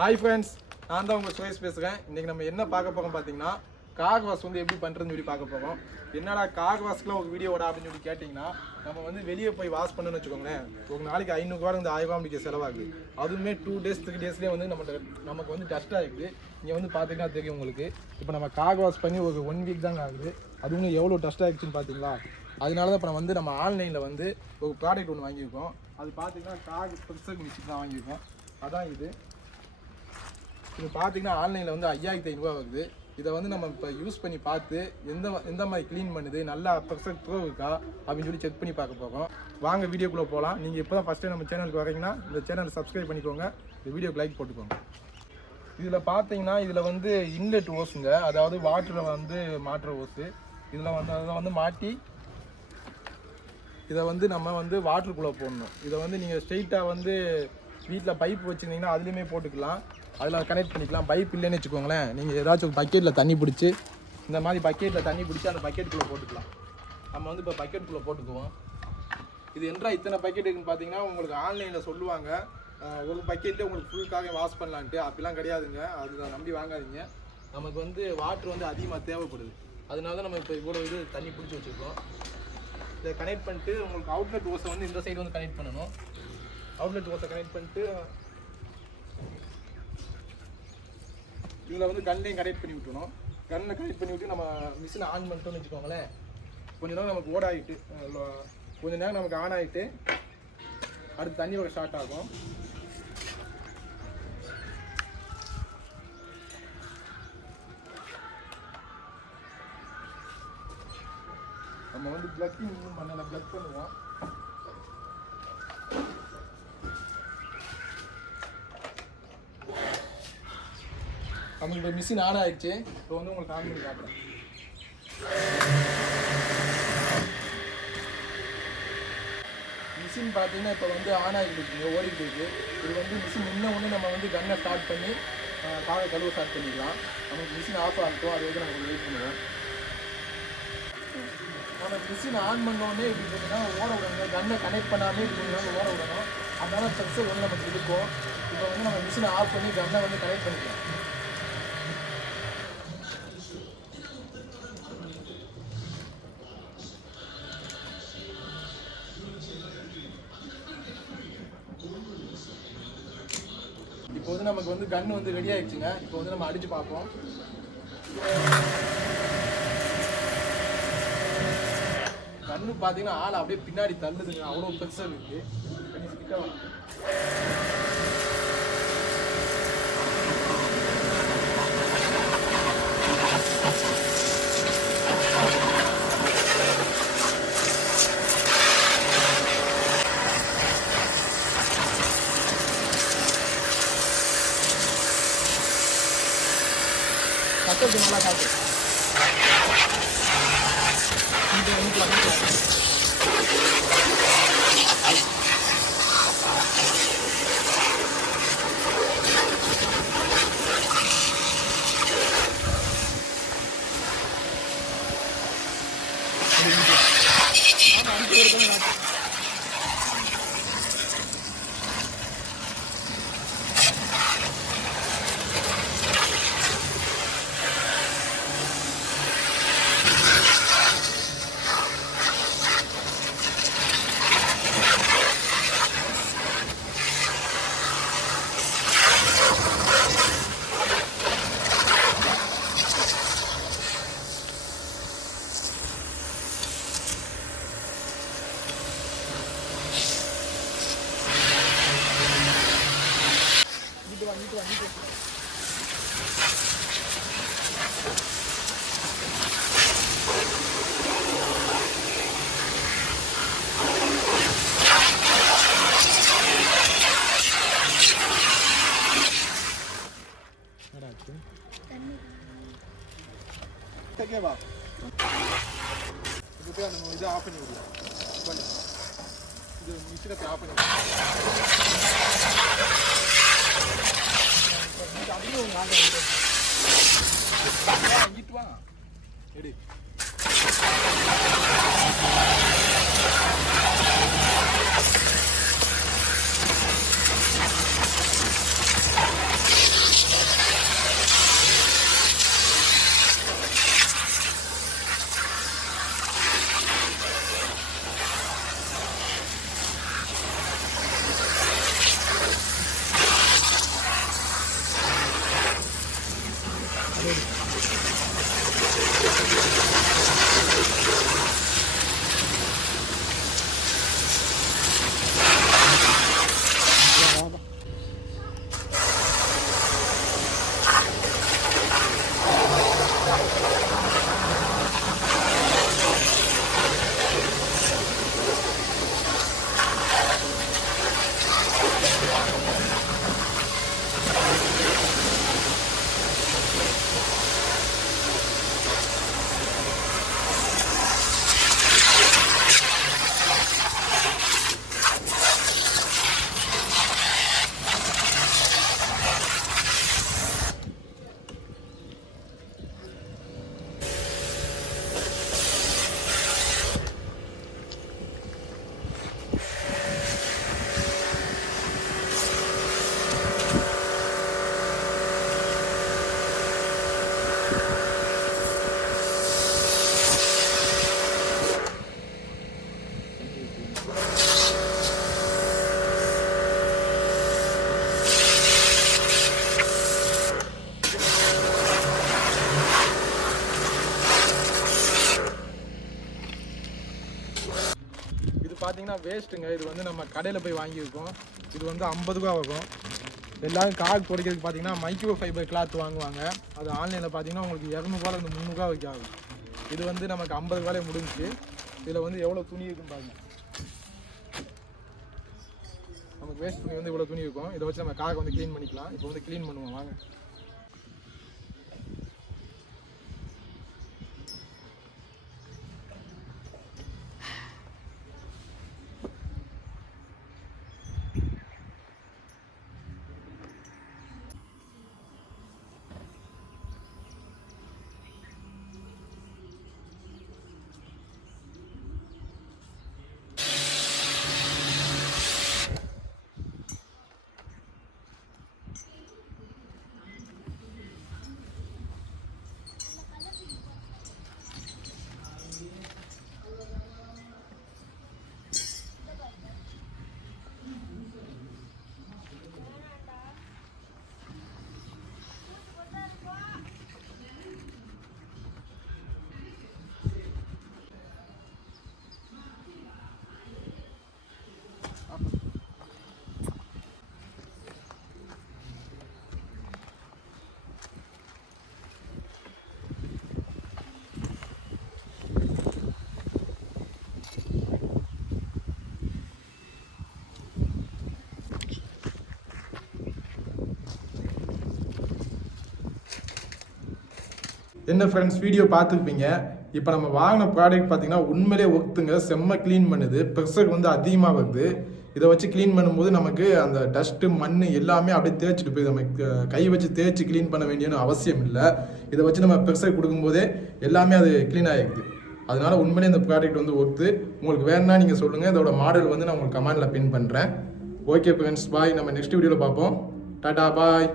Hi friends, நான் தான் உங்க சுரேஷ் பேசுறேன். இன்னைக்கு நம்ம என்ன பார்க்க போறோம் பாத்தீங்கன்னா கார் வாஷ் வந்து எப்படி பண்றதுன்னு சொல்லி பார்க்க போறோம். என்னடா கார் வாஷ்க்குலாம் ஒரு வீடியோ ஓட அப்படின்னு சொல்லி கேட்டிங்கன்னா நம்ம வந்து வெளியே போய் வாஷ் பண்ணணும்னு வச்சுக்கோங்களேன். ஒரு நாளைக்கு 500 ரூபா இருந்து 1000 ரூபாய்க்கு செலவாகுது. அதுவுமே 2 days 3 daysலேயே வந்து நமக்கு வந்து டஸ்ட் ஆகிடுது. இங்கே வந்து பார்த்தீங்கன்னா தெரியும் உங்களுக்கு. இப்போ நம்ம கார் வாஷ் பண்ணி ஒரு 1 week தாங்க ஆகுது. அதுவும் எவ்வளோ டஸ்ட் ஆகிடுச்சுன்னு பார்த்தீங்களா? அதனால தான் இப்போ நம்ம ஆன்லைனில் வந்து ஒரு ப்ராடக்ட் ஒன்று வாங்கியிருக்கோம். அது பார்த்தீங்கன்னா கார் ப்ரெஷர் மிஷின் தான் வாங்கியிருக்கோம். அதான் இது பார்த்தீங்கன்னா ஆன்லைனில் வந்து 5500 வருது. இதை வந்து நம்ம இப்போ யூஸ் பண்ணி பார்த்து எந்த மாதிரி க்ளீன் பண்ணுது, நல்லா ப்ரெஷர் ப்ரோ இருக்கா அப்படின்னு சொல்லி செக் பண்ணி பார்க்க போகிறோம். வாங்க வீடியோக்குள்ளே போகலாம். நீங்கள் இப்போ தான் ஃபஸ்ட் டைம் நம்ம சேனலுக்கு வரீங்கன்னா இந்த சேனலை சப்ஸ்கிரைப் பண்ணிக்கோங்க, இந்த வீடியோக்கு லைக் போட்டுக்கோங்க. இதில் பார்த்தீங்கன்னா இதில் வந்து இன்லெட் ஓஸுங்க, அதாவது வாட்டரில் வந்து மாட்டுற ஓஸு. இதில் வந்து அதை வந்து மாட்டி இதை வந்து நம்ம வந்து வாட்டருக்குள்ளே போடணும். இதை வந்து நீங்கள் ஸ்ட்ரெயிட்டாக வந்து வீட்டில் பைப் வச்சுருந்தீங்கன்னா அதுலேயுமே போட்டுக்கலாம், அதில் கனெக்ட் பண்ணிக்கலாம். பைப் இல்லைன்னு வச்சுக்கோங்களேன், நீங்கள் ஏதாச்சும் பக்கெட்டில் தண்ணி பிடிச்சி இந்த மாதிரி பக்கெட்டில் தண்ணி பிடிச்சி அந்த பக்கெட்டுக்குள்ளே போட்டுக்கலாம். நம்ம வந்து இப்போ பக்கெட்டுக்குள்ளே போட்டுக்குவோம். இது என்றா இத்தனை பக்கெட் இருக்குன்னு பார்த்தீங்கன்னா உங்களுக்கு ஆன்லைனில் சொல்லுவாங்க ஒரு பக்கெட்டில் உங்களுக்கு ஃபுல்காக வாஷ் பண்ணலான்ட்டு. அப்படிலாம் கிடையாதுங்க, அதை நம்பி வாங்காதீங்க. நமக்கு வந்து வாட்ரு வந்து அதிகமாக தேவைப்படுது, அதனால தான் நம்ம இப்போ இவ்வளோ இது தண்ணி பிடிச்சி வச்சுருக்கோம். இதை கனெக்ட் பண்ணிட்டு உங்களுக்கு அவுட்லெட் ஓஸை வந்து இந்த சைடு வந்து கனெக்ட் பண்ணணும். அவுட்லெட் ஓஸை கனெக்ட் பண்ணிட்டு இதில் வந்து கன்லையும் கனெக்ட் பண்ணி விட்டுணும். கன்னில் கனெக்ட் பண்ணி விட்டு நம்ம மிஷினை ஆன் பண்ணிட்டோம்னு வச்சுக்கோங்களேன். கொஞ்ச நேரம் நமக்கு ஓட ஆகிட்டு கொஞ்ச நேரம் நமக்கு ஆன் ஆகிட்டு அடுத்து தண்ணி வர ஸ்டார்ட் ஆகும். நம்ம வந்து ப்ளக்கிங் பண்ணல, ப்ளக் பண்ணுவோம். நமக்கு இப்போ மிஷின் ஆன் ஆகிடுச்சு. இப்போ வந்து உங்களுக்கு ஆன் பண்ணி காட்டுறேன். மிஷின் பார்த்தீங்கன்னா இப்போ வந்து ஆன் ஆகிட்டு இருக்குங்க, ஓடிட்டு இருக்கு. இது வந்து மிஷின் இன்னும் நம்ம வந்து கன்னை ஸ்டார்ட் பண்ணி காலை கழுவ ஸ்டார்ட் பண்ணிக்கலாம். நமக்கு மிஷின் ஆஃப் ஆகிட்டோம், அது வந்து நம்ம வெயிட் பண்ணுவோம். நம்ம மிஷின் ஆன் பண்ணோடனே இப்படி பார்த்தீங்கன்னா ஓட விடணும். கன்னை கனெக்ட் பண்ணாமே இப்படி ஓட விடணும். அதனால ப்ரெஷர் வந்து நமக்கு இருக்கும். இப்போ வந்து நம்ம மிஷினை ஆஃப் பண்ணி கன்னை வந்து கனெக்ட் பண்ணிக்கலாம். இப்போ வந்து நமக்கு வந்து கன் வந்து ரெடி ஆயிடுச்சுங்க. இப்போ வந்து நம்ம அடிச்சு பார்ப்போம். கண்ணு பார்த்தீங்கன்னா ஆளை அப்படியே பின்னாடி தள்ளுதுங்க, அவ்வளோ ப்ரெஷர் இருக்கு. கட்டது நல்லா காட்டு. ஓகேவா? இப்போ நம்ம இதை ஆஃப் பண்ணி விடலாம். இது மிஷினை ஆஃப் பண்ணி அப்படியே உங்க வாங்கிட்டு வா எடு. பார்த்தீங்கன்னா வேஸ்ட்டுங்க. இது வந்து நம்ம கடையில் போய் வாங்கியிருக்கோம். இது வந்து 50 ரூபா வரும். எல்லாரும் கார் துடைக்கிறதுக்கு பார்த்தீங்கன்னா மைக்ரோ ஃபைபர் கிளாத் வாங்குவாங்க. அது ஆன்லைனில் பார்த்தீங்கன்னா உங்களுக்கு 200 300 வரைக்கும் ஆகும். இது வந்து நமக்கு 50 ரூபாயிலே முடிஞ்சிச்சு. இதில் வந்து எவ்வளோ துணி இருக்குன்னு பாருங்க. நமக்கு வேஸ்ட் துணி வந்து இவ்வளோ துணி இருக்கும். இதை வச்சு நம்ம காரை வந்து க்ளீன் பண்ணிக்கலாம். இப்போ வந்து க்ளீன் பண்ணுவோம் வாங்க. என்ன ஃப்ரெண்ட்ஸ், வீடியோ பார்த்துருப்பீங்க. இப்போ நம்ம வாங்கின ப்ராடக்ட் பார்த்தீங்கன்னா உண்மையிலே ஒர்த்துங்க. செம்ம க்ளீன் பண்ணுது. ப்ரெஷர் வந்து அதிகமாக வருது. இதை வச்சு க்ளீன் பண்ணும்போது நமக்கு அந்த டஸ்ட்டு மண் எல்லாமே அப்படியே தேய்ச்சிட்டு போய் நமக்கு கை வச்சு தேய்ச்சி க்ளீன் பண்ண வேண்டியன்னு அவசியம் இல்லை. இதை வச்சு நம்ம ப்ரெஷர் கொடுக்கும்போதே எல்லாமே அது க்ளீன் ஆகிடுது. அதனால உண்மையிலே இந்த ப்ராடக்ட் வந்து ஒர்த்து. உங்களுக்கு வேணும்னா நீங்கள் சொல்லுங்கள். இதோட மாடல் வந்து நான் உங்களுக்கு கமெண்டில் பின் பண்ணுறேன். ஓகே ஃப்ரெண்ட்ஸ், பாய். நம்ம நெக்ஸ்ட் வீடியோவில் பார்ப்போம். டாடா, பாய்.